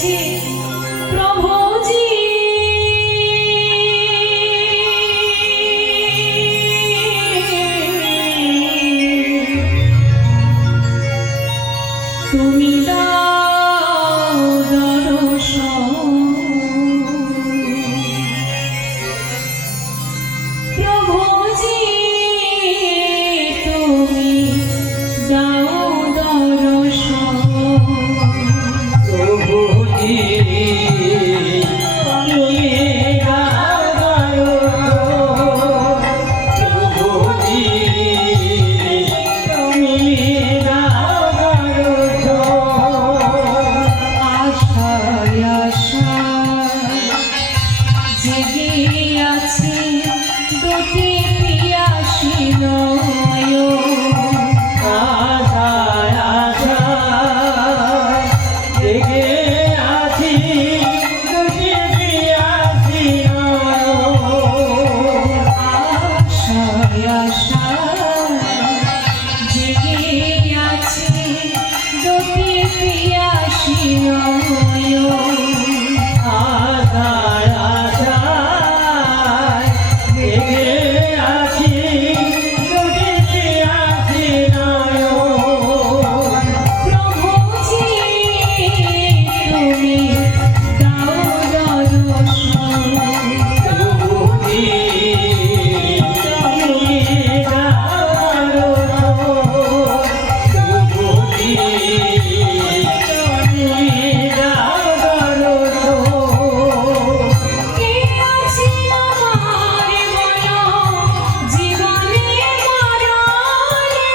গেছে প্রভুজি। তুমি দাও দর্শন প্রভুজি, তুমি দাও দর্শন প্রভুজি, তুমি দাও দর্শন প্রভুজি, তুমি দাও দর্শন। আশায় আশায় জেগে আছে দুটি পিয়াসী নয়ন। আশায় আশায় জেগে আছি দুটি পিয়াসী নয়ন। আশায় আশায় জেগে আছে দুটি পিয়াসী নয়ন। আশায় আশায় জেগে আছি দুটি পিয়াসী নয়ন। প্রভুজি, তুমি দাও দর্শন প্রভুজি, তুমি দাও দর্শন প্রভুজি, তুমি দাও দর্শন। কে আছে আমার বলো জীবনে মরণে।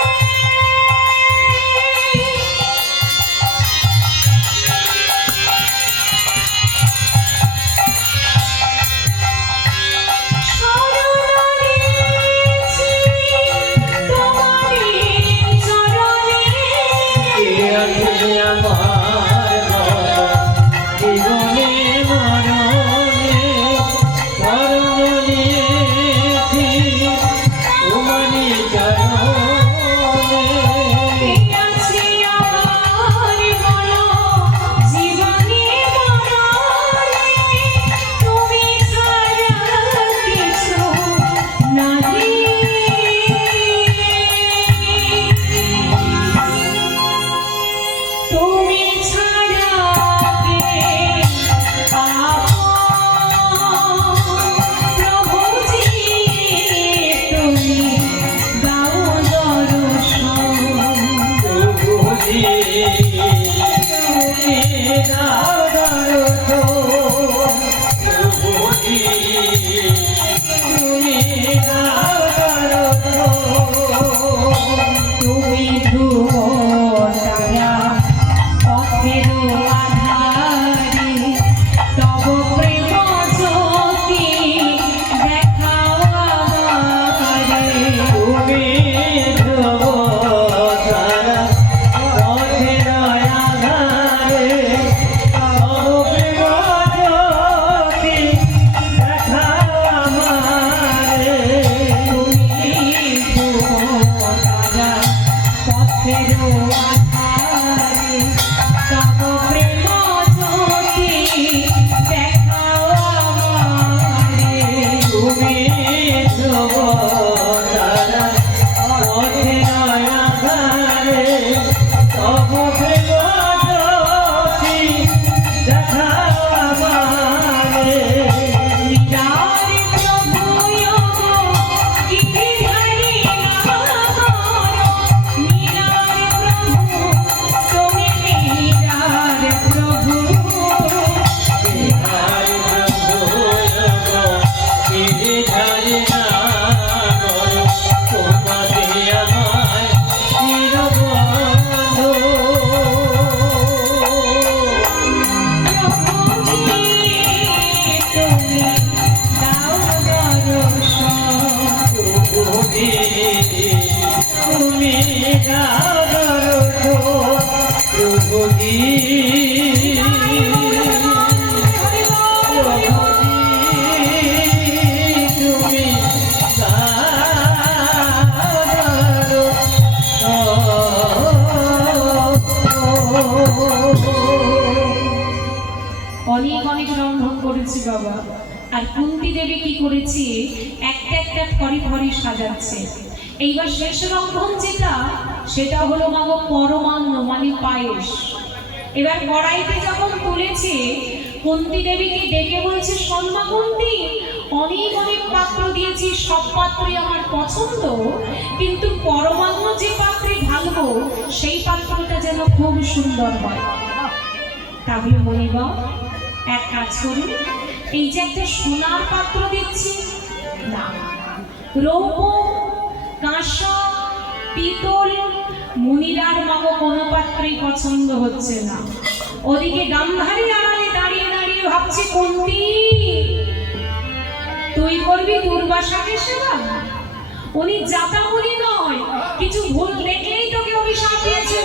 শরণারেছি তোমারি চরণে। কে আছে আমার জীবনে মরণে শরণ নিয়েছি তোমারি চরণে। কে আছে আমার বলো জীবনে মরণে। তুমি ছাড়া কিছু নাহি। তুমি ছাড়া কে আপন। প্রভুজি, তুমি দাও দর্শন প্রভুজি, তুমি দাও দর্শন প্রভুজি, তুমি দাও দর্শন। তুমি ধ্রুব তারা পথের আধারে তব প্রেম জ্যোতি দেখাও আমারে। তুমি ধ্রুব তারা পথের আধারে তব প্রেম জ্যোতি দেখাও আমারে। তুমি ধ্রুব তারা পথের আধারে তব অনেক অনেক রন্ধন করেছি বাবা। আর কুন্তি দেবী কি করেছে, একটা একটা থরি থরি সাজাচ্ছে। এইবার শেষ রন্ধন যেটা, সেটা হলো মাগো পরমান্ন মানে পায়েস। এবার কড়াইতে যখন তুলেছে, কুন্তি দেবীকে ডেকে বলছে, শর্মা কুন্তি, অনেক অনেক পাত্র দিয়েছি, সব পাত্রই আমার পছন্দ, কিন্তু পরমান্ন যে পাত্রে ঢালবো সেই পাত্রটা যেন খুব সুন্দর হয়। তাহলে মনিবা এক কাজ করুন, এই যে একটা সোনার পাত্র দিচ্ছি না, রৌপ্য, কাঁসা, পিতল, মুনিরার মাগো কোনো পাত্রই পছন্দ হচ্ছে না। ওদিকে গান্ধারী আড়ালে দাঁড়িয়ে দাঁড়িয়ে ভাবছে, কুন্তি তুই করবি দুর্বাসাকে সেবা? উনি জাতামুনি নয়, কিছু ভুল দেখলেই তোকে অভিশাপ দিয়েছে।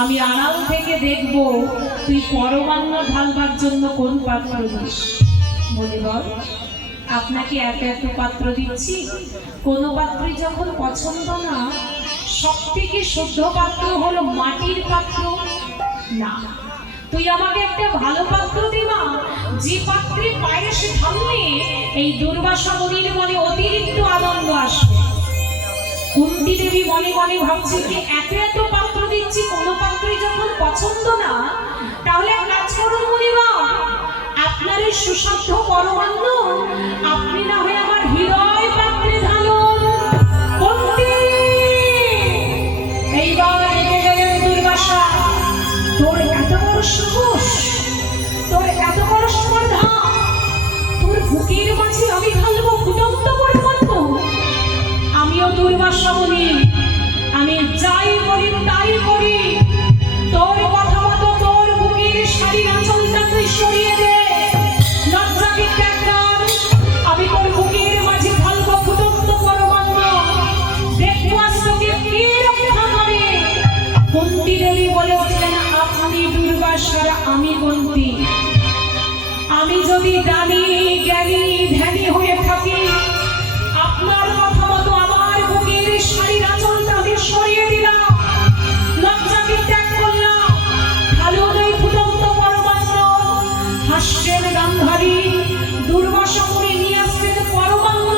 আমি আড়াল থেকে দেখবো তুই পরমান্ন ঢালবার জন্য কোন পাত্র দিস। বলে বল, আপনাকে এত এত পাত্র দিচ্ছি, কোনো পাত্রই যখন পছন্দ না, সব থেকে শুদ্ধ পাত্র হলো মাটির পাত্র না। তুই আমাকে একটা ভালো পাত্র দিবা, যে পাত্রে পায়েস ঢাললে এই দুর্বাসা মুনির মনে অতিরিক্ত আনন্দ আসবে। কুন্তি দেবী মনে মনে ভাবছে যে এত এত পাত্র দিচ্ছি, কোনো পাত্রই যখন পছন্দ না, তাহলে এক কাজ করুন মুনিবা, আপনার এই সুসাধ্য পরমান্ন আপনি না হয়ে আমার হৃদয় পাত্রে ঢালুন। কুন্তি এইবার রেগে গেলেন দুর্বাসা, তোর এত বড় সাহস, তোর এত বড় স্পর্ধা, তোর বুকের মাঝে আমি ঢালবো ফুটন্ত পরমান্ন? আমিও দুর্বাসা মুনি, আমি যাই করি তাই করি, তোর কথা মতো তোর বুকের শাড়ির আঁচলটা তুই সরিয়ে দে, লজ্জাকে ত্যাগ কর, আমি তোর বুকের মাঝে ঢালবো ফুটন্ত পরমান্ন, দেখবো আজ তোকে কে রক্ষা করে। কুন্তি দেবী বলে উঠলেন, আপনি দুর্বাসার, আমি কুন্তি। আমি যদি দানি জ্ঞানী ধ্যানী হয়ে থাকি, আপনার কথা মতো আমার বুকের শাড়ির আঁচলটা আমি সরিয়ে দিলাম, লজ্জাকে ত্যাগ করলাম, ভালো নয় ফুটন্ত পরমান্ন। হাস্যের গান্ধারী দুর্বাসা মুনি নিয়ে আসছেন পরমান্ন,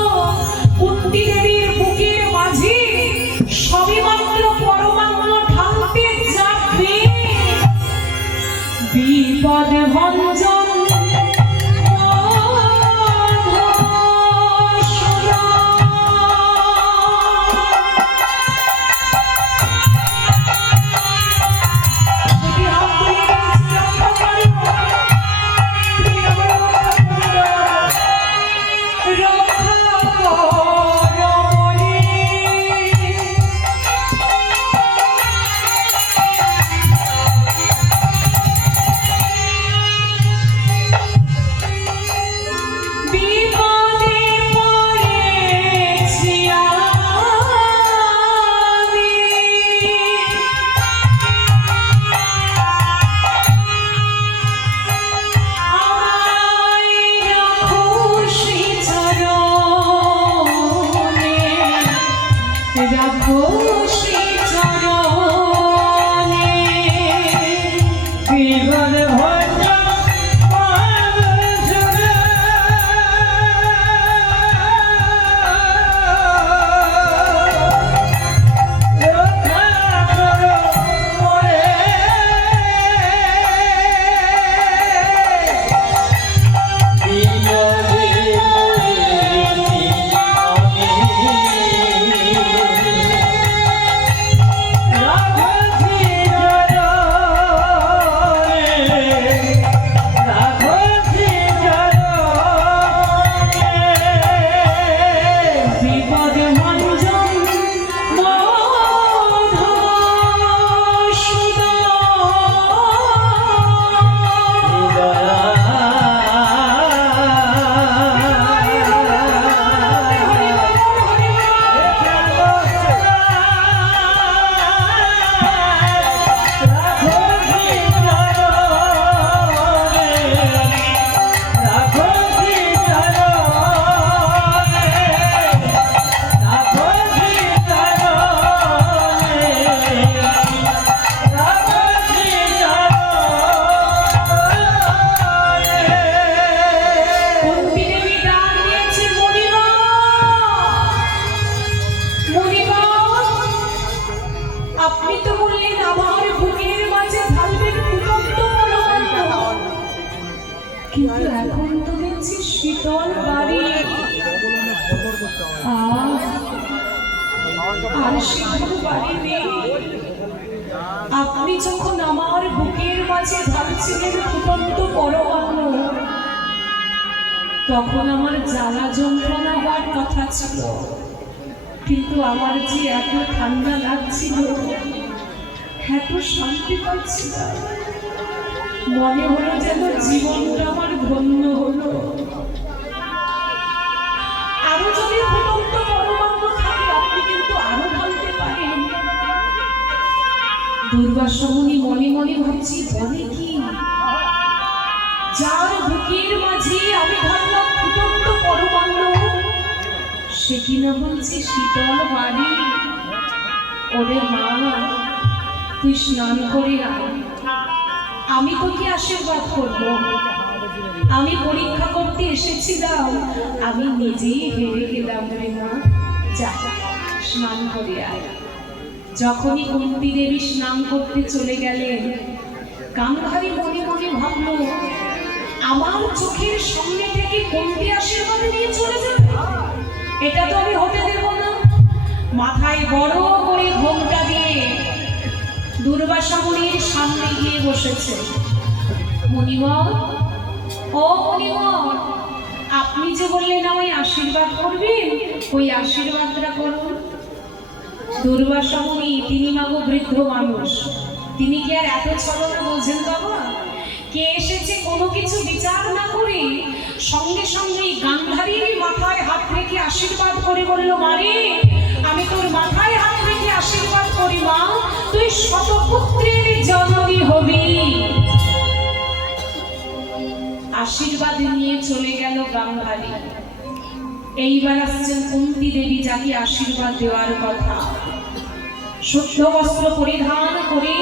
কুন্তি দেবীর বুকের মাঝে সবেমাত্র পরমান্ন ঢালতে যাবে, বিপদ ভঞ্জন কিন্তু এখন তো দেখছি শীতল বাড়ি। আর শীতল বাড়ি নেই। আপনি যখন আমার বুকের মাঝে ঢালছিলেন ফুটন্ত পরমান্ন, তখন আমার জ্বালা যন্ত্রণা হওয়ার কথা ছিল, কিন্তু আমার যে এত ঠান্ডা লাগছিল, এত শান্তি পাচ্ছিলাম, মনে হলো যেন জীবনটা আমার ধন্য হলো। আরো যদি ফুটন্ত পরমান্ন থাকে আপনি কিন্তু আরো ঢালতে পারেন। দুর্বাসা মুনি মনে মনে ভাবছি, বলে কি, যার বুকের মাঝে আমি ঢাললাম ফুটন্ত পরমান্ন, সে কিনা বলছি শীতল বাড়ি। ওরে মা, তুই স্নান করে আয়, আমি তোকে আশীর্বাদ করব। আমি পরীক্ষা করতে এসেছিলাম, আমি নিজেই হেরে গেলাম রে মা, যা স্নান করে আয়। যখনই কুন্তী দেবী স্নান করতে চলে গেলেন, গান্ধারী মনে মনে ভাবলো, আমার চোখের সামনে থেকে কুন্তী আশীর্বাদ নিয়ে চলে যাবে, এটা তো আমি হতে দেব না। মাথায় বড় করে ঘোমটা দিয়ে দুর্বাসা মুনির সামনে গিয়ে বসেছে। মুনিবর, ও মুনিবর, আপনি যে বললেন আমায় আশীর্বাদ করবেন, ওই আশীর্বাদটা করুন। দুর্বাসা মুনি, তিনি মাগো বৃদ্ধ মানুষ, তিনি কি আর এত ছলনা বোঝেন বাবা? কে এসেছে কোনো কিছু বিচার না করে সঙ্গে সঙ্গে গান্ধারীর মাথায় হাত রেখে আশীর্বাদ করে বলল, মারে, আমি তোর মাথায় হাত রেখে আশীর্বাদ করি মা, তুই শতপুত্রের জননী হবি। আশীর্বাদ নিয়ে চলে গেল গান্ধারী। এইবার আসছেন কুন্তী দেবী, যাকে আশীর্বাদ দেওয়ার কথা। শুদ্ধ বস্ত্র পরিধান করে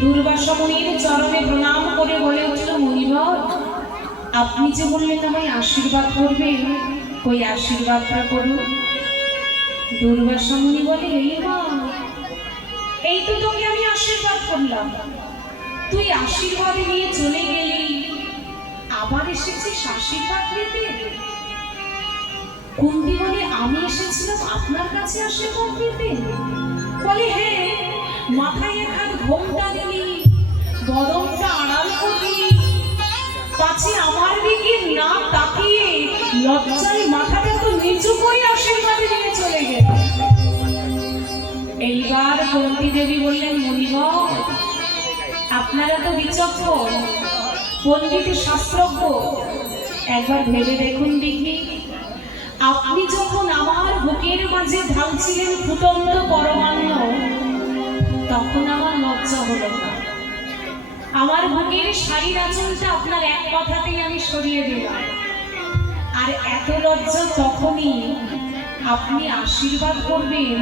দুর্বাসা মুনির চরণে প্রণাম করে বলে উঠল, মুনিবর, আপনি যে বললেন আমায় আশীর্বাদ করবেন, ওই আশীর্বাদটা করুন। দুর্বাসা মুনি বলে, এই মা, এই তো তোকে আমি আশীর্বাদ করলাম, তুই আশীর্বাদ নিয়ে চলে গেলি, আবার এসেছিস আশীর্বাদ নিতে? কুন্তী বলে, আমি এসেছিলাম আপনার কাছে আশীর্বাদ নিতে? বলে, হ্যাঁ, মাথায় এক ঘোমটা দিলি, বদনটা আড়াল করলি, পাছে আমার দিকে না তাকিয়ে লজ্জায় মাথাটা তো নিচু করে আশীর্বাদ নিয়ে চলে গেল। এইবার কুন্তী দেবী বললেন, মুনিবর, আপনারা তো বিচক্ষণ, পণ্ডিত শাস্ত্রজ্ঞ, একবার ভেবে দেখুন দেখি, আপনি যখন আমার বুকের মাঝে ঢালছিলেন ফুটন্ত পরমান্ন, তখন আমার লজ্জা হলো না। আমার বুকের শাড়ির আঁচলটা আপনার এক কথাতেই আমি সরিয়ে দিলাম। আর এত লজ্জা তখনই, আপনি আশীর্বাদ করবেন,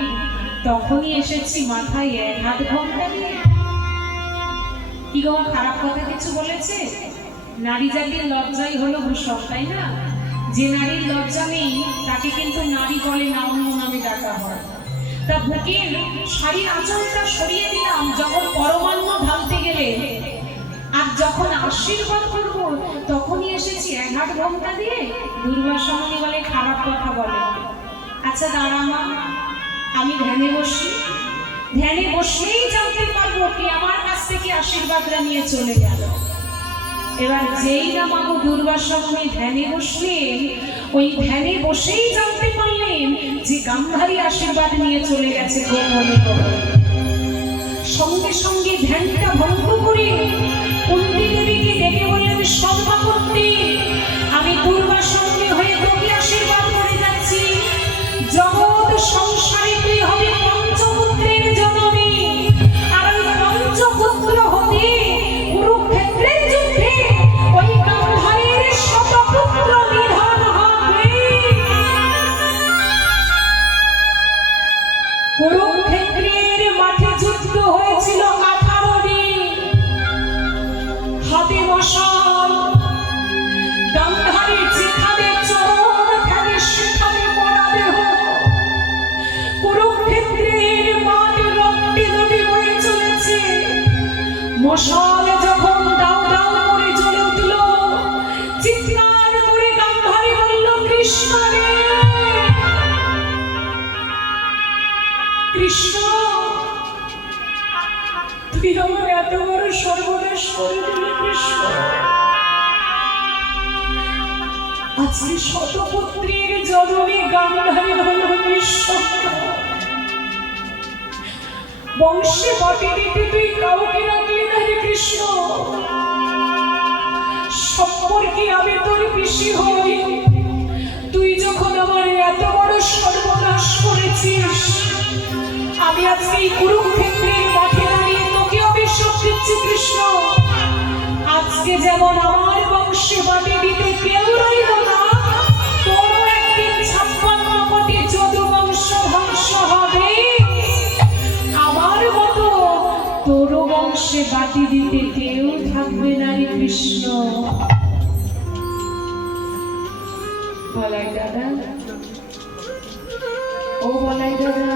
তখনই এসেছি মাথায় এক হাত ঘোমটা দিয়ে। কি গো, খারাপ কথা কিছু বলেছে? নারী জাতির লজ্জাই হলো ভূষণ, তাই না? যে নারীর লজ্জা নেই তাকে কিন্তু নারী বলে না, অন্য নামে ডাকা হয়। তা বুকের শাড়ির আঁচলটা সরিয়ে দিলাম যখন পরমান্ন ঢালতে গেলে, আর যখন আশীর্বাদ করব তখনই এসেছি এক হাত ঘোমটা দিয়ে। দুর্বাসা মুনি বলে, খারাপ কথা বলে। আচ্ছা দাঁড়া মা, আমি ধ্যানে বসি, ধ্যানে বসলেই জানতে পারবো কি আমার কাছ থেকে আশীর্বাদটা নিয়ে চলে গেল। এবার যেই না মাগো দুর্বাসা মুনি ধ্যানে বসলেন, ওই ধ্যানে বসেই জানতে পারলেন যে গান্ধারী আশীর্বাদ নিয়ে চলে গেছে। সঙ্গে সঙ্গে ধ্যানটা ভঙ্গ করে কুন্তী দেবীকে ডেকে বললেন, সভা করতে, আমি দুর্বাসা মুনি হয়ে তোকে আশীর্বাদ করে যাচ্ছি, জগৎ সংসারে তুই হবে পঞ্চপুত্রের জননী, আর ওই পঞ্চপুত্র হতে কুরুক্ষেত্রের যুদ্ধে ওই গান্ধারীর শতপুত্র নিধন হবে। কুরুক্ষেত্রের মাঠে যুদ্ধ হয়েছিল 18 দিন, হাতে মশাল, গান্ধারী যেখানে চরণ ফেলে সেখানে মরা দেহ। কুরুক্ষেত্রের মাঠ রক্তে নদী বয়ে চলেছে। মশাল যখন দাউ দাউ করে জ্বলে উঠল, আজকে শতপুত্রের জননী গান্ধারী হল নিঃসন্তান। বংশে বটে দিতে তুই কাউকে রাখলি না রে কৃষ্ণ। সম্পর্কে আমি তোর পিসি হই, তুই যখন আমার এত বড় সর্বনাশ করেছিস, আমি আজকে এই কুরুক্ষেত্রের মাঠে দাঁড়িয়ে তোকে অভিশাপ দিচ্ছি কৃষ্ণ। আজকে যেমন আমার বংশে বাটে দিতে কেউ রইল না, তোরও একদিন 56 কোটি যদু বংশ ধ্বংস হবে। আমার মতো তোরও বংশে বাটি দিতে কেউ থাকবে না রে কৃষ্ণ। বলাই দাদা, ও বলাই দাদা,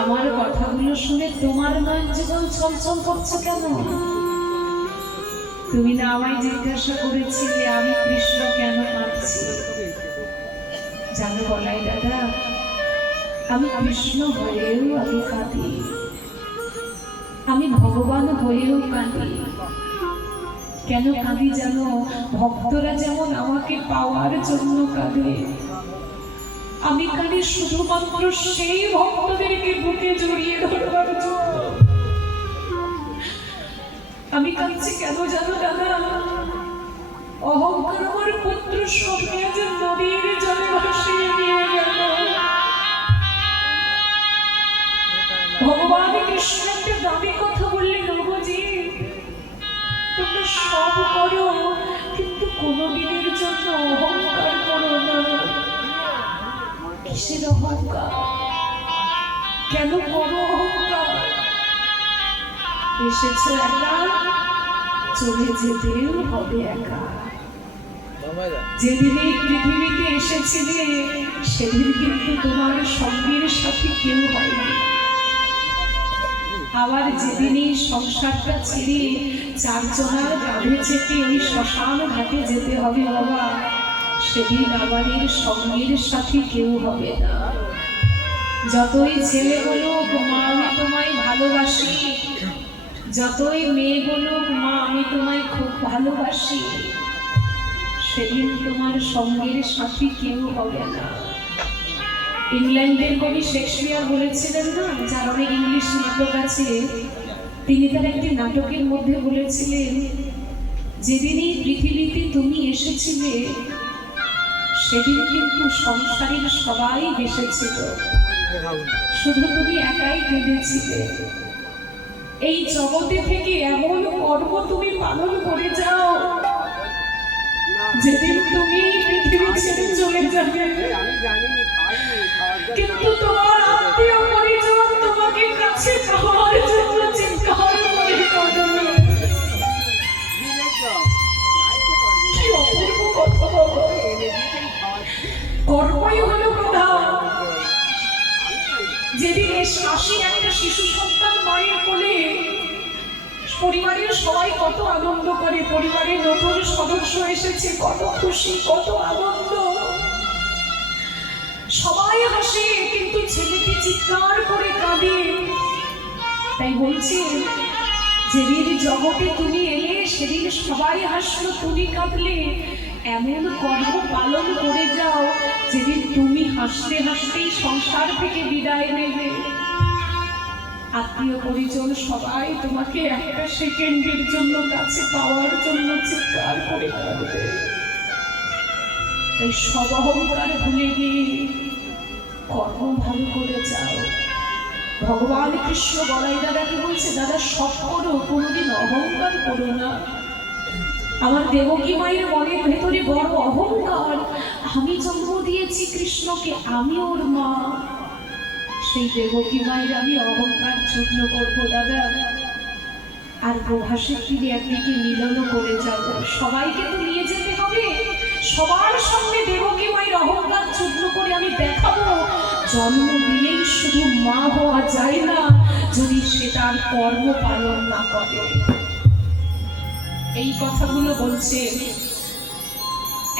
আমার কথাগুলো শুনে তোমার নয়ন জীবন ছলছল করছে কেন? তুমি না আমায় জিজ্ঞাসা করেছিলে আমি কৃষ্ণ কেন কাঁদছি? জানো বলাই দাদা, আমি কৃষ্ণ হয়েও আমি কাঁদি, আমি ভগবান হয়েও কাঁদি। কেন কাঁদি জানো? ভক্তরা যেমন আমাকে পাওয়ার জন্য কাঁদে, আমি কাঁদি শুধুমাত্র সেই ভক্তদেরকে বুকে জড়িয়ে ধরবার জন্য। আমি কাঁদছি কেন জানো দাদা? অহংকার আমার পুত্র সঙ্গে যে নদীর জলে ভাসিয়ে নিয়ে গেল। ভগবান কৃষ্ণ একটা দামি কথা বললেন, নবজি তোমরা সব করো কিন্তু কোনদিনের জন্য অহংকার করো না। কিসের অহংকার? কেন করো অহংকার? এসেছো একা, চলে যেতেও হবে একা। যেদিন এই পৃথিবীতে এসেছিলে সেদিন কিন্তু তোমার সঙ্গীর সাথে কেউ হয়নি। আবার যেদিন এই সংসারটা ছেড়ে চারজনার কাঁধে চেপে ওই শ্মশান ঘাটে যেতে হবে বাবা, সেদিন আমাদের সঙ্গীর সাথে কেউ হবে না। যতই ছেলে বলুক মা আমি তোমায় ভালোবাসি, যতই মেয়ে বলুক মা আমি তোমায় খুব ভালোবাসি, সেদিন তোমার সঙ্গীর সাথে কেউ হবে না। ইংল্যান্ডের কবি শেক্সপিয়ার বলেছিলেন না, যার অনেক ইংলিশ নাটক আছে, তিনি তার একটি নাটকের মধ্যে বলেছিলেন, যেদিন এই পৃথিবীতে তুমি এসেছিলে সেদিন কিন্তু সংসারের সবাই হেসেছিল, শুধু তুমি একাই কেঁদেছিলে। এই জগতে থেকে এমন কর্ম তুমি পালন করে যাও, যেদিন তুমি পৃথিবী ছেড়ে চলে যাবে কিন্তু তোমার আত্মীয় পরিজন তোমাকে কাছে পাওয়ার জন্য চিৎকার করে কাঁদবে। কি অপূর্ব কথা বলো! কর্মই হলো প্রধান। যেদিন আসি একটা শিশু সন্তান মায়ের কোলে, পরিবারের সবাই কত আনন্দ করে, পরিবারের নতুন সদস্য এসেছে, কত খুশি, কত আনন্দ, সবাই হাসে, কিন্তু ছেলেটি চিৎকার করে কাঁদে। তাই বলছি, যেদিন জগতে তুমি এলে সেদিন সবাই হাসলো, তুমি কাঁদলে। এমন কর্ম পালন করে যাও যেদিন তুমি হাসতে হাসতেই সংসার থেকে বিদায় নেবে, আত্মীয় পরিজন সবাই তোমাকে একটা সেকেন্ডের জন্য কাছে পাওয়ার জন্য চিৎকার করে কাঁদবে। তাই সব অহংকার ভুলে গিয়ে কর্ম ভালো করে যাও। ভগবান কৃষ্ণ বলাই দাদাকে বলছে, দাদা সব করো, কোনোদিন অহংকার করো না। আমার দেবকী মায়ের মনের ভেতরে বড় অহংকার, আমি জন্ম দিয়েছি কৃষ্ণকে, আমি ওর মা। সেই দেবকী মায়ের আমি অহংকার চূর্ণ করবো দাদা, আর প্রভাসের তীরে একদিকে মিলন করে যাব। সবাইকে তো নিয়ে যেতে হবে, সবার সামনে দেবকী মায়ের অহংকার চূর্ণ করে আমি দেখাবো, জন্ম দিলেই শুধু মা হওয়া যায় না যদি সে তার কর্ম পালন না করে। এই কথাগুলো বলছে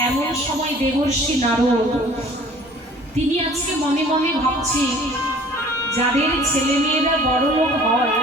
এমন সময় দেবর্ষি নারদ, তিনি আজকে মনে মনে ভাবছে, যাদের ছেলে মেয়েরা বড়লোক হয়